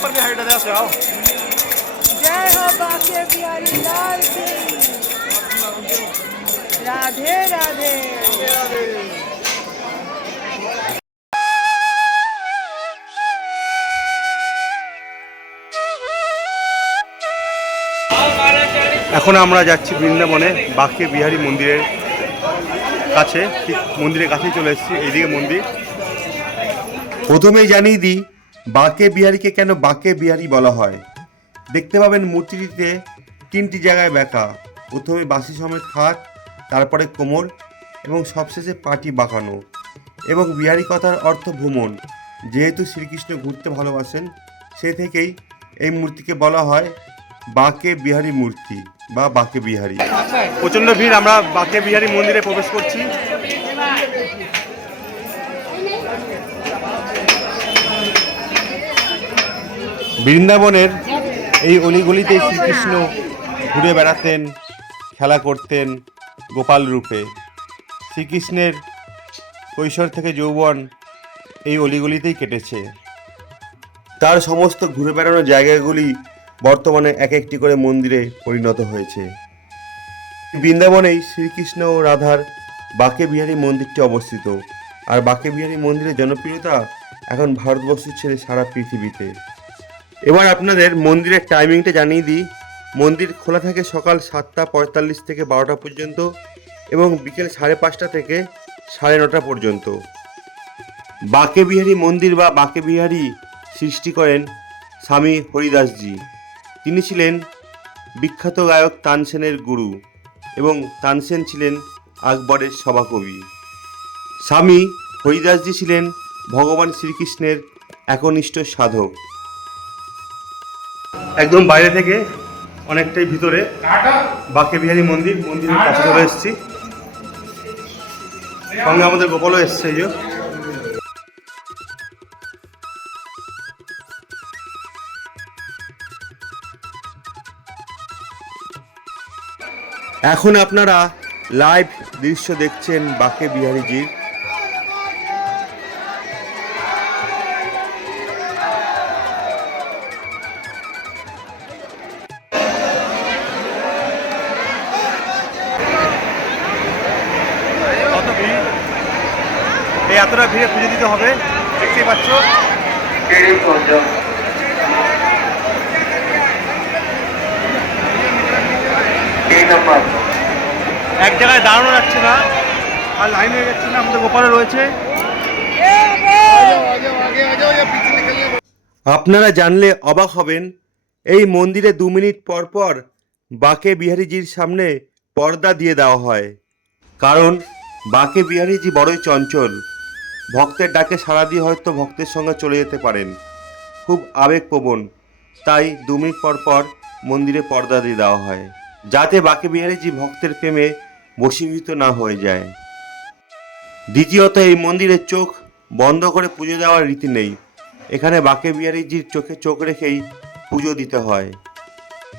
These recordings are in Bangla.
पर भी हाइट है से आओ जय हो बाके बिहारी लाल की राधे राधे এখন আমরা যাচ্ছি বৃন্দাবনে বাঁকে বিহারী মন্দিরের কাছে ঠিক মন্দিরের কাছেই চলে এসেছি এইদিকে মন্দির প্রথমেই জানিয়ে দিই বাঁকে বিহারীকে কেন বাঁকে বিহারি বলা হয়? দেখতে পাবেন মূর্তিটিতে তিনটি জায়গায় ব্যাকা। প্রথমে বাসি সমেত হাত তারপরে কোমর এবং সবশেষে পাটি বাঁকানো। এবং বিহারি কথার অর্থ ভ্রমণ। যেহেতু শ্রীকৃষ্ণ ঘুরতে ভালোবাসেন, সে থেকেই এই মূর্তিকে বলা হয় বাঁকে বিহারি মূর্তি বা বাঁকে বিহারি। প্রচণ্ড ভিড়, আমরা বাঁকে বিহারি মন্দিরে প্রবেশ করছি। বৃন্দাবনের এই অলিগলিতে শ্রীকৃষ্ণ ঘুরে বেড়াতেন, খেলা করতেন গোপাল রূপে। শ্রীকৃষ্ণের কৈশোর থেকে যৌবন এই অলিগলিতেই কেটেছে। তার সমস্ত ঘুরে বেড়ানোর জায়গাগুলি বর্তমানে এক একটি করে মন্দিরে পরিণত হয়েছে। বৃন্দাবনেই শ্রীকৃষ্ণ ও রাধার বাকে বিহারী মন্দিরটি অবস্থিত। আর বাকে বিহারী মন্দিরের জনপ্রিয়তা এখন ভারতবর্ষ ছেড়ে সারা পৃথিবীতে। এবার আপনাদের মন্দিরের টাইমিংটা জানিয়ে দিই। মন্দির খোলা থাকে সকাল সাতটা পঁয়তাল্লিশ থেকে বারোটা পর্যন্ত এবং বিকেল সাড়ে পাঁচটা থেকে সাড়ে নটা পর্যন্ত। বাঁকে বিহারী মন্দির বা বাঁকে বিহারী সৃষ্টি করেন স্বামী হরিদাসজি। তিনি ছিলেন বিখ্যাত গায়ক তানসেনের গুরু এবং তানসেন ছিলেন আকবরের সভাকবি। স্বামী হরিদাসজি ছিলেন ভগবান শ্রীকৃষ্ণের একনিষ্ঠ সাধক। একদম বাইরে থেকে অনেকটাই ভিতরে বাঁকে বিহারী মন্দির মন্দিরের কাছে চলে এসেছি। সঙ্গে আমাদের গোপালও এসছে এই এখন আপনারা লাইভ দৃশ্য দেখছেন বাকে বিহারীজির। এই এতটা ভিড়ে পুজো দিতে হবে, দেখতেই পাচ্ছ। এক জায়গায় দাঁড়ানো যাচ্ছে না, আর লাইন হয়ে যাচ্ছে না, আমাদের গোপালও রয়েছে। আপনারা জানলে অবাক হবেন, এই মন্দিরে দু মিনিট পর পর বাকে বিহারীজির সামনে পর্দা দিয়ে দেওয়া হয়। কারণ বাকে বিহারীজি বড়ই চঞ্চল। ভক্তের ডাকে সাড়া দিয়ে হয়তো ভক্তের সঙ্গে চলে যেতে পারেন। খুব আবেগপ্রবণ। তাই দু মিনিট পর পর মন্দিরে পর্দা দিয়ে দেওয়া হয়, যাতে বাকে বিহারীজি ভক্তের প্রেমে বশীভূত না হয়ে যায়। দ্বিতীয়ত, এই মন্দিরের চোখ বন্ধ করে পুজো দেওয়ার রীতি নেই। এখানে বাকে বিহারীজির চোখে চোখ রেখেই পুজো দিতে হয়।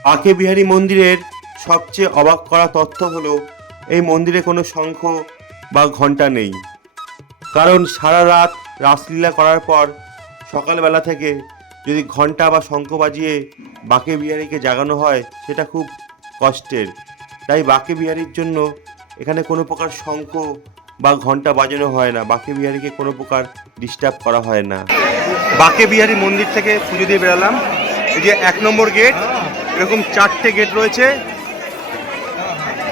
বাকে বিহারী মন্দিরের সবচেয়ে অবাক করা তথ্য হলো, এই মন্দিরে কোনো শঙ্খ বা ঘণ্টা নেই। কারণ সারা রাত রাসলীলা করার পর সকালবেলা থেকে যদি ঘণ্টা বা শঙ্খ বাজিয়ে বাকে বিহারিকে জাগানো হয়, সেটা খুব কষ্টের। তাই বাকে বিহারির জন্য এখানে কোনো প্রকার শঙ্খ বা ঘণ্টা বাজানো হয় না। বাকে বিহারিকে কোনো প্রকার ডিস্টার্ব করা হয় না। বাঁকে বিহারি মন্দির থেকে পুজো দিয়ে বেরালাম। এই যে এক নম্বর গেট এরকম চারটে গেট রয়েছে।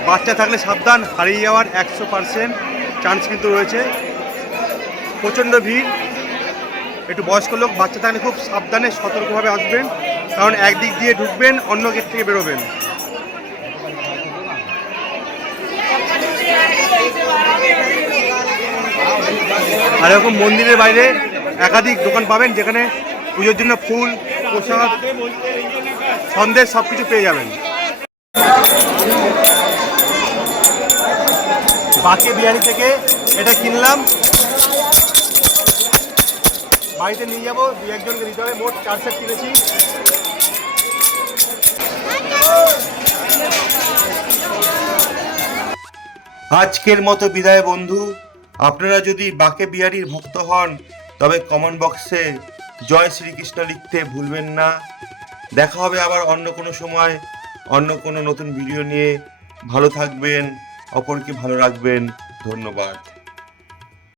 বাচ্চা থাকলে সাবধান, হারিয়ে যাওয়ার একশো পার্সেন্ট চান্স কিন্তু রয়েছে। প্রচণ্ড ভিড়। একটু বয়স্ক লোক, বাচ্চা থাকলে খুব সাবধানে সতর্কভাবে আসবেন। কারণ একদিক দিয়ে ঢুকবেন, অন্য গেট থেকে বেরোবেন। আর এরকম মন্দিরের বাইরে একাধিক দোকান পাবেন, যেখানে পুজোর জন্য ফুল, প্রসাদ, সন্দেশ সব কিছু পেয়ে যাবেন। বাকে বিহারি থেকে এটা কিনলাম। বাড়িতে নিয়ে যাব, দু একজনকে দিতে হবে। মোট চার সেট কিনেছি। আজকের মতো বিদায় বন্ধু। আপনারা যদি বাকে বিহারীর ভক্ত হন, তবে কমেন্ট বক্সে জয় শ্রীকৃষ্ণ লিখতে ভুলবেন না। দেখা হবে আবার অন্য কোনো সময়, অন্য কোনো নতুন ভিডিও নিয়ে। ভালো থাকবেন, অপরকে ভালো রাখবেন। ধন্যবাদ।